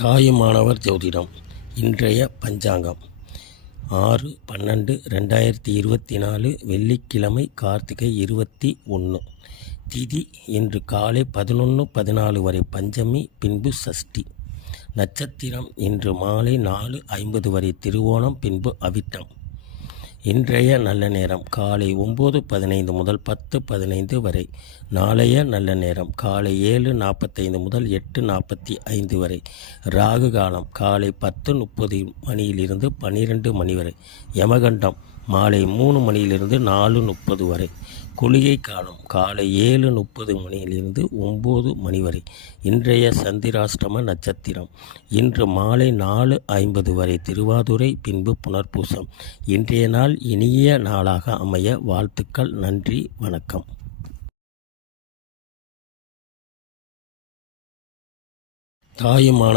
தாயுமானவர் ஜோதிடம். இன்றைய பஞ்சாங்கம் 6/12/2024 வெள்ளிக்கிழமை, கார்த்திகை 21. திதி இன்று காலை 11:14 வரை பஞ்சமி, பின்பு சஷ்டி. நட்சத்திரம் இன்று மாலை 4:50 வரை திருவோணம், பின்பு அவிட்டம். இன்றைய நல்ல நேரம் காலை 9:15 முதல் 10:15 வரை. நாளைய நல்ல நேரம் காலை 7:45 முதல் 8:45 வரை. ராகு காலம் காலை 10:30 மணியிலிருந்து 12 மணி வரை. யமகண்டம் மாலை 3 மணியிலிருந்து 4:30 வரை. குளிகை காலம் காலை 7:30 மணியிலிருந்து 9 மணி வரை. இன்றைய சந்திராஷ்டம நட்சத்திரம் இன்று மாலை 4:50 வரை திருவாதுரை, பின்பு புனர்பூசம். இன்றைய நாள் இனிய நாளாக அமைய வாழ்த்துக்கள். நன்றி, வணக்கம். தாயுமான